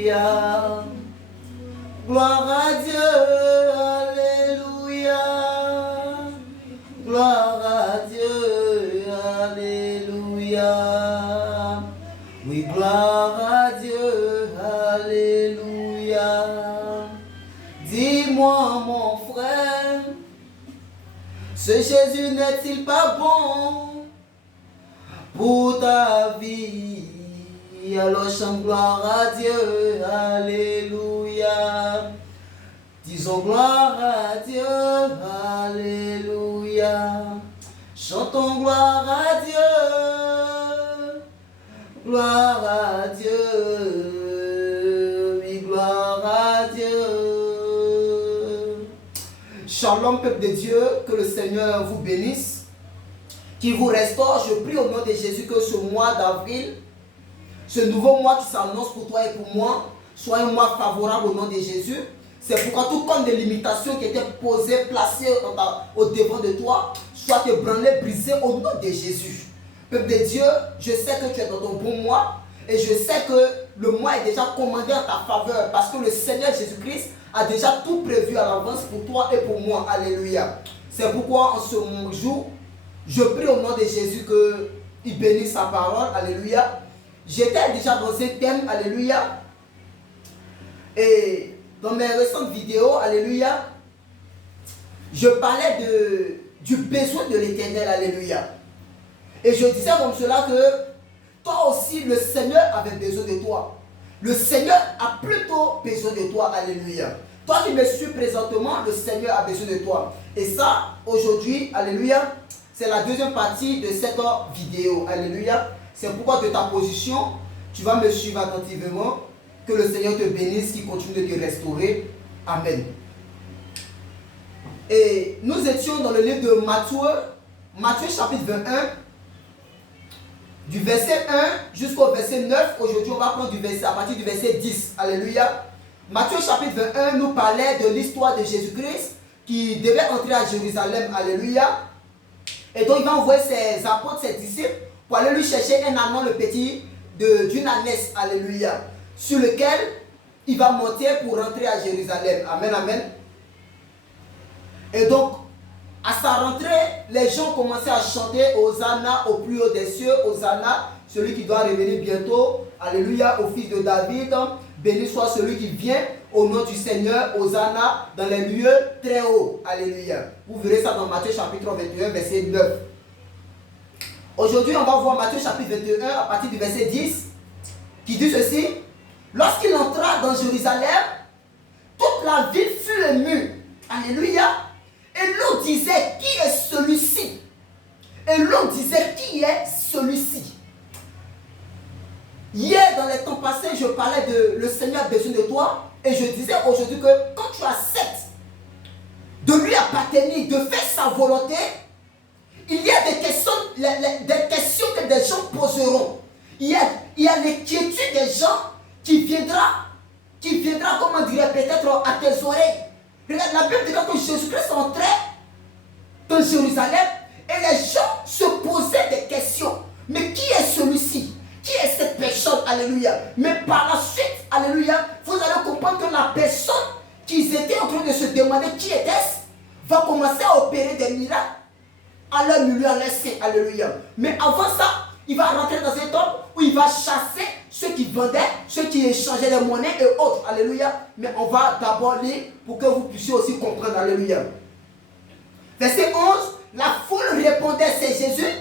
Alléluia. Gloire à Dieu, Alléluia. Gloire à Dieu, Alléluia. Oui, gloire à Dieu, Alléluia. Dis-moi, mon frère, ce Jésus n'est-il pas bon pour ta vie? Alors chante gloire à Dieu, Alléluia. Disons gloire à Dieu, Alléluia. Chantons gloire à Dieu, gloire à Dieu, oui, gloire à Dieu. Shalom, peuple de Dieu, que le Seigneur vous bénisse, qu'il vous restaure. Je prie au nom de Jésus que ce mois d'avril, ce nouveau mois qui s'annonce pour toi et pour moi, soit un mois favorable au nom de Jésus. C'est pourquoi tout comme des limitations qui étaient posées, placées au devant de toi, soit ébranlées, brisées au nom de Jésus. Peuple de Dieu, je sais que tu es dans ton bon mois et je sais que le mois est déjà commandé en ta faveur parce que le Seigneur Jésus-Christ a déjà tout prévu à l'avance pour toi et pour moi. Alléluia. C'est pourquoi en ce jour, je prie au nom de Jésus qu'il bénisse sa parole. Alléluia. J'étais déjà dans un thème. Alléluia. Et dans mes récentes vidéos, alléluia, je parlais du besoin de l'Éternel, alléluia. Et je disais comme cela que toi aussi, le Seigneur avait besoin de toi. Le Seigneur a plutôt besoin de toi, alléluia. Toi qui me suis présentement, le Seigneur a besoin de toi. Et ça, aujourd'hui, alléluia, c'est la deuxième partie de cette vidéo, alléluia. C'est pourquoi de ta position, tu vas me suivre attentivement. Que le Seigneur te bénisse, qu'il continue de te restaurer. Amen. Et nous étions dans le livre de Matthieu chapitre 21, du verset 1 jusqu'au verset 9. Aujourd'hui, on va prendre à partir du verset 10. Alléluia. Matthieu chapitre 21 nous parlait de l'histoire de Jésus-Christ qui devait entrer à Jérusalem. Alléluia. Et donc, il va envoyer ses apôtres, ses disciples, pour aller lui chercher un ânon, le petit, d'une ânesse. Alléluia. Sur lequel il va monter pour rentrer à Jérusalem. Amen, amen. Et donc, à sa rentrée, les gens commençaient à chanter Hosanna au plus haut des cieux, Hosanna, celui qui doit revenir bientôt. Alléluia, au fils de David. Béni soit celui qui vient au nom du Seigneur, Hosanna, dans les lieux très hauts. Alléluia. Vous verrez ça dans Matthieu chapitre 21, verset 9. Aujourd'hui, on va voir Matthieu chapitre 21 à partir du verset 10, qui dit ceci. Lorsqu'il entra dans Jérusalem, toute la ville fut émue. Alléluia. Et l'on disait, qui est celui-ci? Et l'on disait, qui est celui-ci? Hier, dans les temps passés, je parlais de le Seigneur a besoin de toi. Et je disais aujourd'hui que quand tu acceptes de lui appartenir, de faire sa volonté, il y a des questions que des gens poseront. Il y a l'inquiétude des gens qui viendra, comment dirais peut-être à tes oreilles. Regarde, la Bible dit que Jésus-Christ entrait dans Jérusalem et les gens se posaient des questions. Mais qui est celui-ci? Qui est cette personne? Alléluia. Mais par la suite, alléluia, vous allez comprendre que la personne qu'ils étaient en train de se demander qui était-ce va commencer à opérer des miracles à leur milieu, à leur sein. Alléluia. Mais avant ça, il va rentrer dans un temple où il va chasser ceux qui vendaient, ceux qui échangeaient les monnaies et autres. Alléluia. Mais on va d'abord lire pour que vous puissiez aussi comprendre. Alléluia. Verset 11. La foule répondait, c'est Jésus,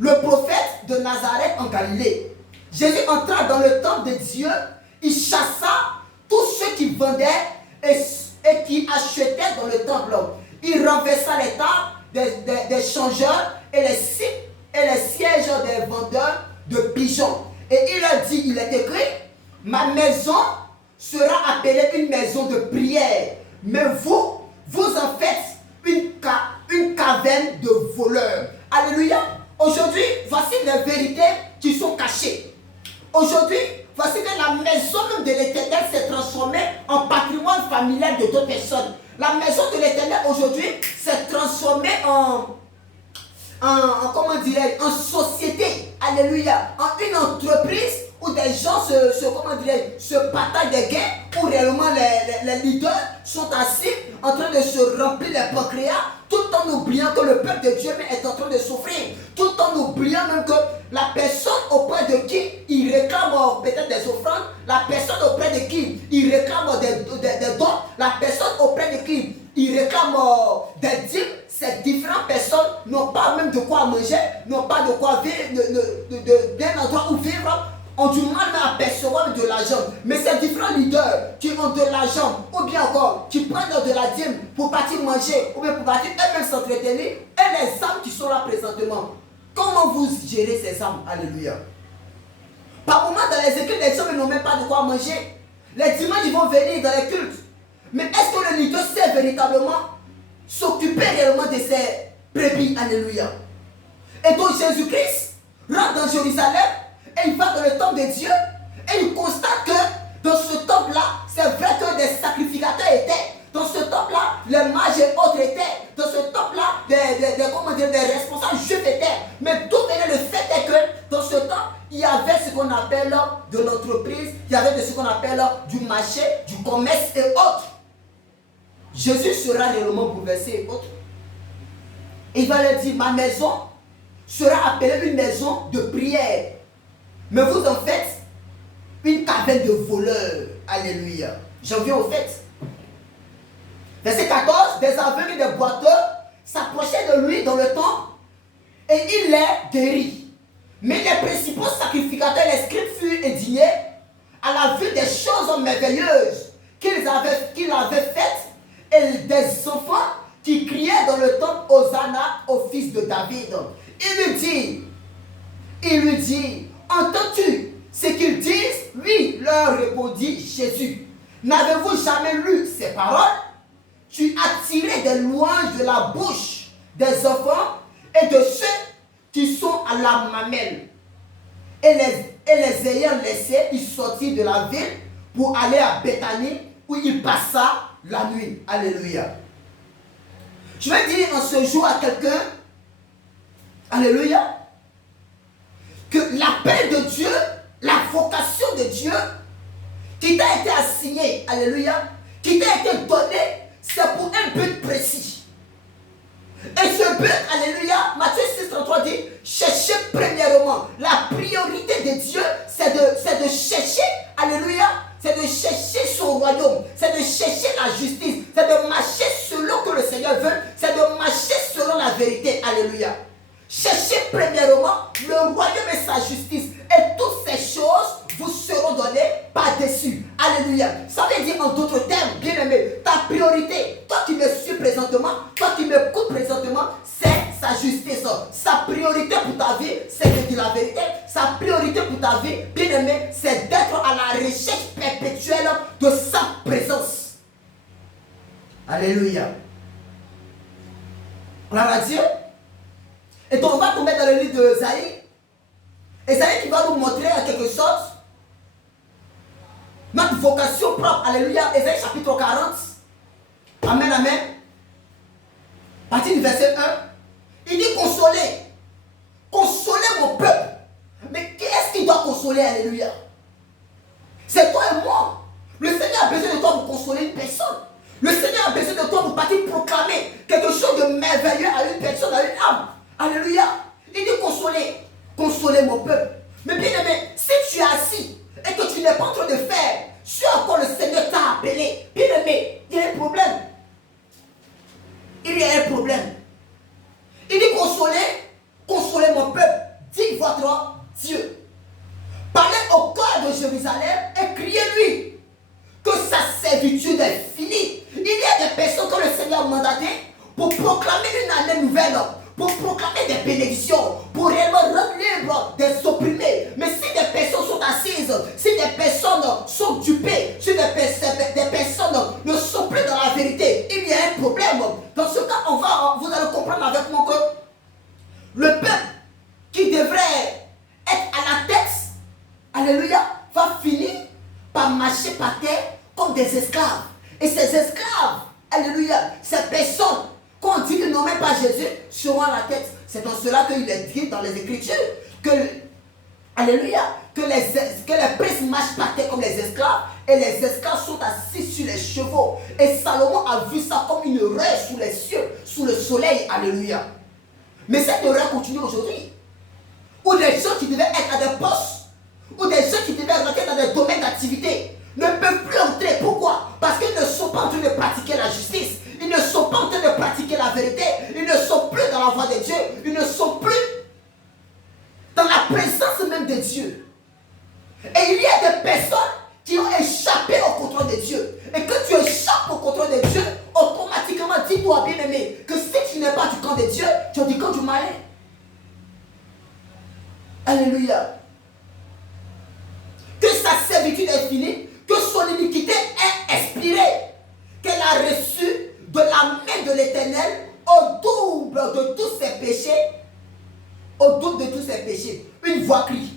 le prophète de Nazareth en Galilée. Jésus entra dans le temple de Dieu. Il chassa tous ceux qui vendaient et qui achetaient dans le temple. Il renversa les tables des changeurs et les sièges des vendeurs de pigeons. Et il a dit, il est écrit, ma maison sera appelée une maison de prière. Mais vous en faites une caverne de voleurs. Alléluia. Aujourd'hui, voici les vérités qui sont cachées. Aujourd'hui, voici que la maison même de l'Éternel s'est transformée en patrimoine familial de d'autres personnes. La maison de l'Éternel aujourd'hui s'est transformée en société, alléluia, en une entreprise où des gens se partagent des gains, où réellement les leaders sont assis en train de se remplir les pancréas, tout en oubliant que le peuple de Dieu est en train de souffrir, tout en oubliant même que la personne auprès de qui il réclame peut-être des offrandes, la personne auprès de qui il réclame des dons, la personne auprès de qui il réclame des dîmes, ces différentes personnes n'ont pas même de quoi manger, n'ont pas de quoi vivre, d'un endroit où vivre, ont du mal à percevoir de l'argent. Mais ces différents leaders qui ont de l'argent, ou bien encore qui prennent de la dîme pour partir manger, ou bien pour partir eux-mêmes s'entretenir, et les âmes qui sont là présentement, comment vous gérez ces âmes? Alléluia. Par moment, dans les églises, les gens n'ont même pas de quoi manger. Les dimanches, ils vont venir dans les cultes. Mais est-ce que le leader sait véritablement s'occuper réellement de ses brebis? Alléluia. Et donc Jésus-Christ rentre dans Jérusalem et il va dans le temple de Dieu et il constate que dans ce temple-là, c'est vrai que des sacrificateurs étaient. Dans ce temple-là, les mages et autres étaient. Dans ce temple-là, des responsables juifs étaient. Mais d'où venait le fait est que dans ce temple, il y avait ce qu'on appelle de l'entreprise, il y avait ce qu'on appelle du marché, du commerce et autres. Jésus sera réellement bouleversé et autres. Il va leur dire, ma maison sera appelée une maison de prière. Mais vous en faites une caverne de voleurs. Alléluia. J'en viens au fait. Verset 14, des aveugles et des boiteux s'approchaient de lui dans le temple et il les guérit. Mais les principaux sacrificateurs et les scribes furent indignés à la vue des choses merveilleuses qu'il avait faites et des enfants qui criaient dans le temple Hosanna au fils de David. Il lui dit, entends-tu ce qu'ils disent? Oui, leur répondit Jésus. N'avez-vous jamais lu ces paroles? Tu as tiré des louanges de la bouche des enfants et de ceux qui sont à la mamelle. Et les ayant laissés, il sortit de la ville pour aller à Béthanie où il passa la nuit. Alléluia. Je vais dire en ce jour à quelqu'un, alléluia, que l'appel de Dieu, la vocation de Dieu qui t'a été assignée, alléluia, qui t'a été donnée, c'est pour un but précis. Et ce but, alléluia, Matthieu 6,33 dit, cherchez premièrement. La priorité de Dieu, c'est de chercher, alléluia, c'est de chercher son royaume, c'est de chercher la justice, c'est de marcher selon que le Seigneur veut, c'est de marcher selon la vérité, alléluia. Cherchez premièrement le royaume et sa justice, et toutes ces choses vous seront données par-dessus. Alléluia. Ça veut dire en d'autres termes, bien aimé, ta priorité, toi qui me suis présentement, toi qui m'écoutes présentement, c'est sa justice. Sa priorité pour ta vie, c'est de dire la vérité. Sa priorité pour ta vie, bien aimé, c'est d'être à la recherche perpétuelle de sa présence. Alléluia. Gloire à Dieu. Et donc on va tomber dans le livre d'Ésaïe. Ésaïe qui va nous montrer en quelque sorte notre vocation propre. Alléluia. Ésaïe chapitre 40. Amen, amen. À partir du verset 1. Il dit consoler. Consoler mon peuple. Mais qui est-ce qui doit consoler? Alléluia. C'est toi et moi. Le Seigneur a besoin de toi pour consoler une personne. Le Seigneur a besoin de toi pour partir proclamer quelque chose de merveilleux à une personne, à une âme. Alléluia. Il dit consoler. Consoler mon peuple. Mais bien aimé, si tu es assis et que tu n'es pas en train de faire ce à quoi le Seigneur t'a appelé, bien aimé, il y a un problème. Il y a un problème. Il dit consoler. Consoler mon peuple. Dit votre Dieu. Parlez au cœur de Jérusalem et criez-lui que sa servitude est finie. Il y a des personnes que le Seigneur a mandatées pour proclamer une année nouvelle, pour proclamer des bénédictions, pour réellement rendre libre des opprimés. Mais si des personnes sont assises, si des personnes sont dupées, si des personnes ne sont plus dans la vérité, il y a un problème. Dans ce cas, vous allez comprendre avec moi que le peuple qui devrait être à la tête, alléluia, va finir par marcher par terre comme des esclaves. Et ces esclaves, alléluia, ces personnes qu'on dit qu'ils n'ont même pas Jésus seront à la tête. C'est dans cela qu'il est dit dans les Écritures que, Alléluia. Que les princes marchent par terre comme les esclaves et les esclaves sont assis sur les chevaux. Et Salomon a vu ça comme une erreur sous les cieux, sous le soleil. Alléluia. Mais cette erreur continue aujourd'hui. Où des gens qui devaient être à des postes, ou des gens qui devaient rentrer dans des domaines d'activité, ne peuvent plus entrer. Pourquoi? Parce qu'ils ne sont pas en train de pratiquer la justice. Ils ne sont pas en train de pratiquer la vérité. Ils ne sont plus dans la voie de Dieu. Ils ne sont plus dans la présence même de Dieu. Et il y a des personnes qui ont échappé au contrôle de Dieu. Et quand tu échappes au contrôle de Dieu, automatiquement, dis-toi bien aimé, que si tu n'es pas du camp de Dieu, tu es du camp du malin. Alléluia. Que sa servitude est finie, que son iniquité est expirée, qu'elle a reçu de la main de l'Éternel au double de tous ses péchés, au double de tous ses péchés. Une voix crie.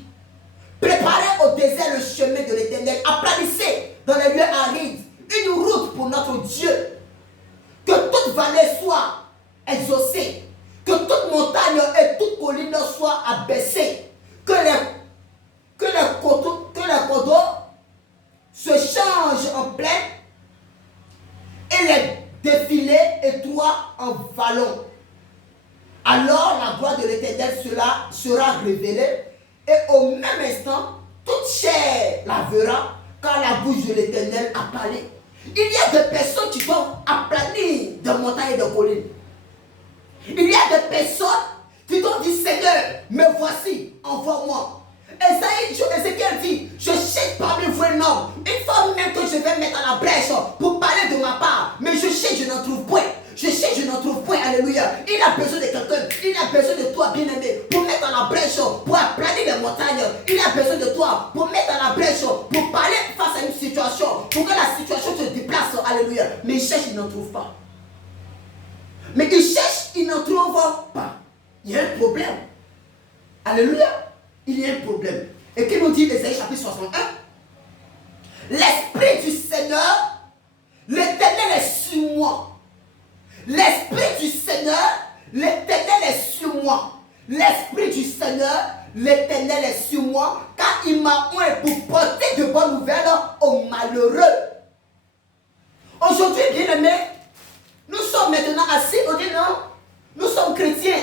Préparez au désert le chemin de l'Éternel, aplanissez dans les lieux arides une route pour notre Dieu. Que toute vallée soit exaucée, que toute montagne et toute colline soient abaissées, que les coteaux se changent en plaine et les défilés étroits en vallons. Alors la gloire de l'Éternel sera révélée et au même instant, toute chair la verra car la bouche de l'Éternel a parlé. Il y a des personnes qui doivent aplanir des montagnes et des collines. Il y a des personnes qui doivent dire Seigneur, me voici, envoie-moi. Ézéchiel dit, je cherche parmi vous un homme, une femme même que je vais mettre à la brèche pour parler de ma part, mais je cherche, je n'en trouve point. Je cherche, je n'en trouve point. Alléluia. Il a besoin de quelqu'un. Il a besoin de toi, bien-aimé, pour mettre à la brèche, pour aplanir les montagnes. Il a besoin de toi pour mettre à la brèche, pour parler face à une situation, pour que la situation se déplace. Alléluia. Mais il cherche, il n'en trouve pas. Mais il cherche, il n'en trouve pas. Il y a un problème. Alléluia. Il y a un problème. Et qu'il nous dit Ésaïe chapitre 61? L'Esprit du Seigneur, l'Éternel est sur moi. L'Esprit du Seigneur, l'Éternel est sur moi. L'Esprit du Seigneur, l'Éternel est sur moi, car il m'a oint pour porter de bonnes nouvelles aux malheureux. Aujourd'hui, bien aimés, nous sommes maintenant assis, on dit non, nous sommes chrétiens.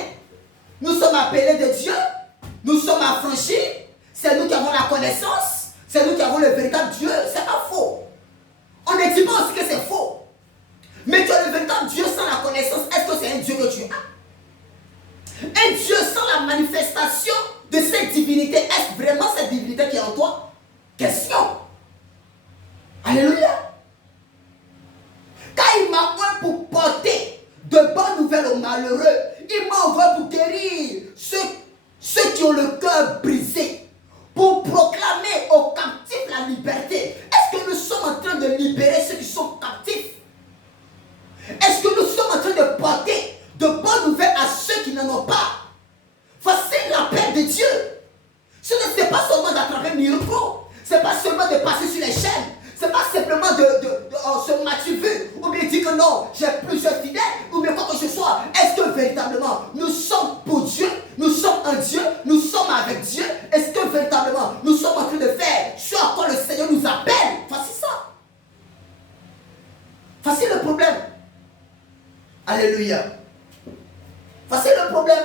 Nous sommes appelés de Dieu, nous sommes affranchis, c'est nous qui avons la connaissance, c'est nous qui avons le véritable Dieu, c'est pas faux. On ne dit pas aussi que c'est faux. Mais tu as le véritable Dieu sans la connaissance, est-ce que c'est un Dieu que tu as? Un Dieu sans la manifestation de cette divinité, est-ce vraiment cette divinité qui est en toi? Question. Alléluia. Car il m'a envoyé pour porter de bonnes nouvelles aux malheureux. Il m'a envoyé pour guérir ceux qui ont le cœur brisé. Pour proclamer aux captifs la liberté. Est-ce que nous sommes en train de libérer ceux qui sont captifs? Est-ce que nous sommes en train de porter de bonnes nouvelles à ceux qui n'en ont pas? Voici l'appel de Dieu. Ce n'est pas seulement d'attraper micro, ce n'est pas seulement de passer sur les chaînes, ce n'est pas simplement de se motiver ou bien dire que non, j'ai plusieurs fidèles ou bien quoi que ce soit. Est-ce que véritablement nous sommes pour Dieu, nous sommes un Dieu, nous sommes avec Dieu? Est-ce que véritablement nous sommes en train de faire ce à quoi le Seigneur nous appelle? Voici ça. Voici le problème. Alléluia. Voici le problème.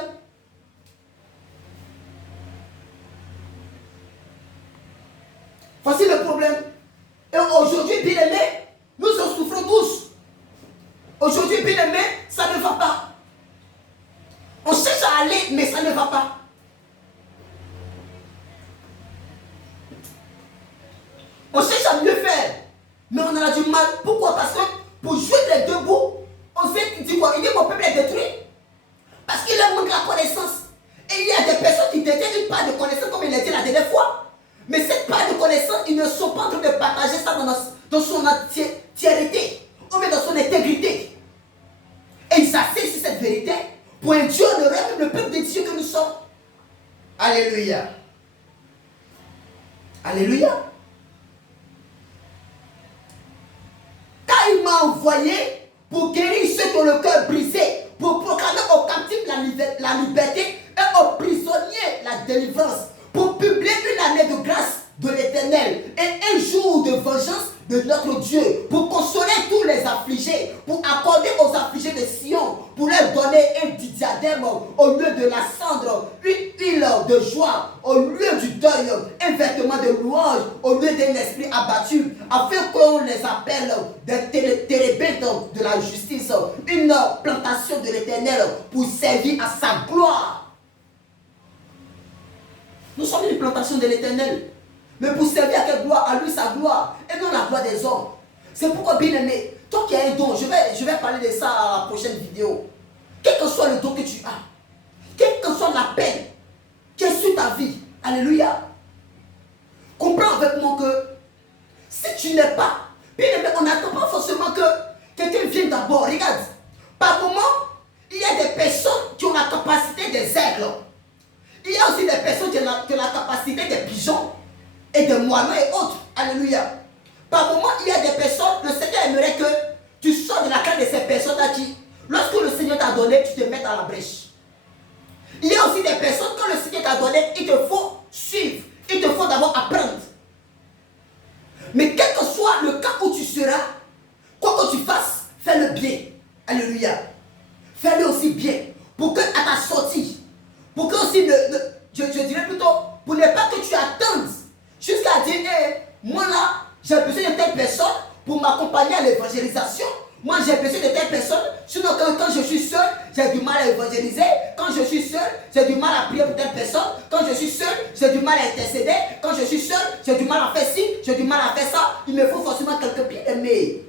Voici le problème. Et aujourd'hui, bien aimés, nous en souffrons tous. Aujourd'hui, bien aimés, ça ne va pas. On cherche à aller, mais ça ne va pas. On cherche à mieux faire, mais on a du mal. Pourquoi? Parce que pour jouer les deux bouts, on sait qu'il dit quoi? Il dit mon peuple est détruit. Parce qu'il manque la connaissance. Et il y a des personnes qui détiennent une part de connaissance, comme il l'a dit la dernière fois. Mais cette part de connaissance, ils ne sont pas en train de partager ça dans son entièreté, ou même dans son intégrité. Et ils assistent sur cette vérité pour un Dieu honoré, même le peuple de Dieu que nous sommes. Alléluia. Alléluia. Car il m'a envoyé pour guérir ceux qui ont le cœur brisé, pour proclamer aux captifs la liberté et aux prisonniers la délivrance, pour publier année de grâce de l'Éternel et un jour de vengeance de notre Dieu pour consoler tous les affligés, pour accorder aux affligés de Sion, pour leur donner un diadème au lieu de la cendre, une huile de joie au lieu du deuil, un vêtement de louange au lieu d'un esprit abattu, afin qu'on les appelle des térébintes de la justice, une plantation de l'Éternel pour servir à sa gloire. Nous sommes une plantation de l'Éternel. Mais pour servir à quelle gloire? À lui sa gloire. Et non la gloire des hommes. C'est pourquoi, bien aimé, toi qui as un don, je vais parler de ça à la prochaine vidéo. Quel que soit le don que tu as, quelle que soit la peine qui est sur ta vie, alléluia, comprends avec moi que si tu n'es pas, bien aimé, on n'attend pas forcément que quelqu'un vienne d'abord. Regarde, par moment, il y a des personnes qui ont la capacité des aigles. Il y a aussi des personnes qui ont la capacité des pigeons et des moineaux et autres. Alléluia. Par moment, il y a des personnes, le Seigneur aimerait que tu sors de la classe de ces personnes-là qui, lorsque le Seigneur t'a donné, tu te mettes à la brèche. Il y a aussi des personnes, quand le Seigneur t'a donné, il te faut suivre. Il te faut d'abord apprendre. Mais quel que soit le cas où tu seras, quoi que tu fasses, fais-le bien. Alléluia. Fais-le aussi bien. Pour que à ta sortie, pour que aussi, je dirais plutôt, pour ne pas que tu attendes jusqu'à dire, hey, moi là, j'ai besoin de telle personne pour m'accompagner à l'évangélisation. Moi, j'ai besoin de telle personne. Sinon, quand je suis seul, j'ai du mal à évangéliser. Quand je suis seul, j'ai du mal à prier pour telle personne. Quand je suis seul, j'ai du mal à intercéder. Quand je suis seul, j'ai du mal à faire ci, j'ai du mal à faire ça. Il me faut forcément quelqu'un bien aimé.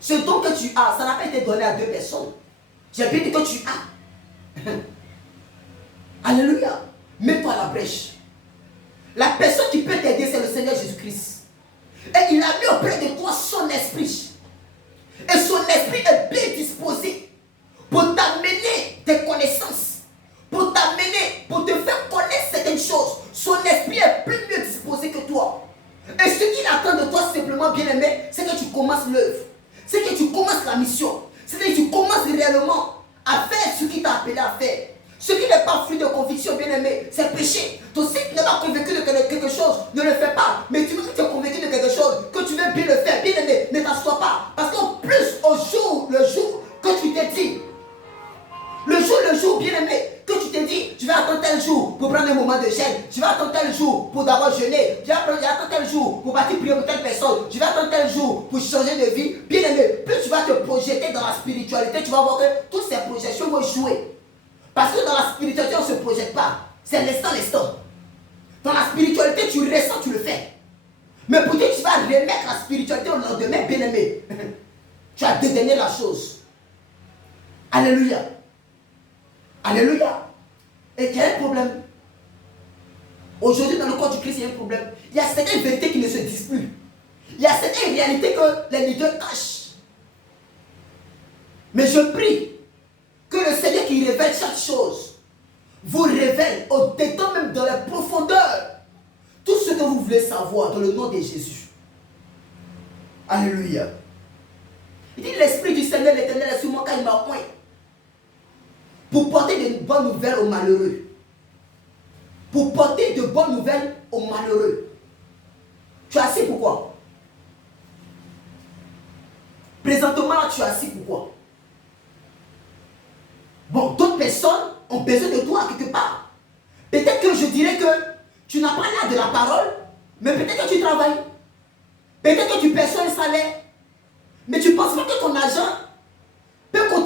Ce don que tu as, ça n'a pas été donné à deux personnes. J'ai bien dit que tu as. Alléluia. Mets-toi à la brèche. La personne qui peut t'aider, c'est le Seigneur Jésus-Christ. Et il a mis auprès de toi son esprit. Et son esprit est bien disposé pour t'amener des connaissances, pour t'amener, pour te faire connaître certaines choses. Son esprit est plus mieux disposé que toi. Et ce qu'il attend de toi simplement, bien aimé, c'est que tu commences l'œuvre. C'est que tu commences la mission. C'est que tu commences réellement à faire ce qu'il t'a appelé à faire. Ce qui n'est pas fruit de conviction, bien aimé, c'est péché. Donc si tu n'es pas convaincu de quelque chose, ne le fais pas. Mais tu veux que tu es convaincu de quelque chose, que tu veux bien le faire, bien aimé, ne t'assois pas. Parce qu'en plus, le jour que tu t'es dit, le jour, bien aimé, que tu t'es dit, je vais attendre tel jour pour prendre un moment de gêne, je vais attendre tel jour pour d'abord jeûner, je vais attendre tel jour pour partir prier pour telle personne, je vais attendre tel jour pour changer de vie, bien aimé, plus tu vas te projeter dans la spiritualité, tu vas voir que toutes ces projections vont jouer. Parce que dans la spiritualité, on ne se projette pas. C'est l'instant. Dans la spiritualité, tu ressens, tu le fais. Mais pour dire que tu vas remettre la spiritualité au lendemain, bien aimé, tu as dédaigné la chose. Alléluia. Alléluia. Et il y a un problème. Aujourd'hui, dans le corps du Christ, il y a un problème. Il y a certaines vérités qui ne se disent plus. Il y a certaines réalités que les leaders cachent. Mais je prie que le Seigneur qui révèle chaque chose vous révèle au-dedans même dans la profondeur tout ce que vous voulez savoir dans le nom de Jésus. Alléluia. Il dit l'Esprit du Seigneur l'Éternel est sur moi car il m'a oint pour porter de bonnes nouvelles aux malheureux. Pour porter de bonnes nouvelles aux malheureux. Tu es assis pourquoi? Présentement là tu es assis pourquoi? Bon, d'autres personnes ont besoin de toi quelque part. Peut-être que je dirais que tu n'as pas l'air de la parole, mais peut-être que tu travailles. Peut-être que tu perçois un salaire. Mais tu ne penses pas que ton argent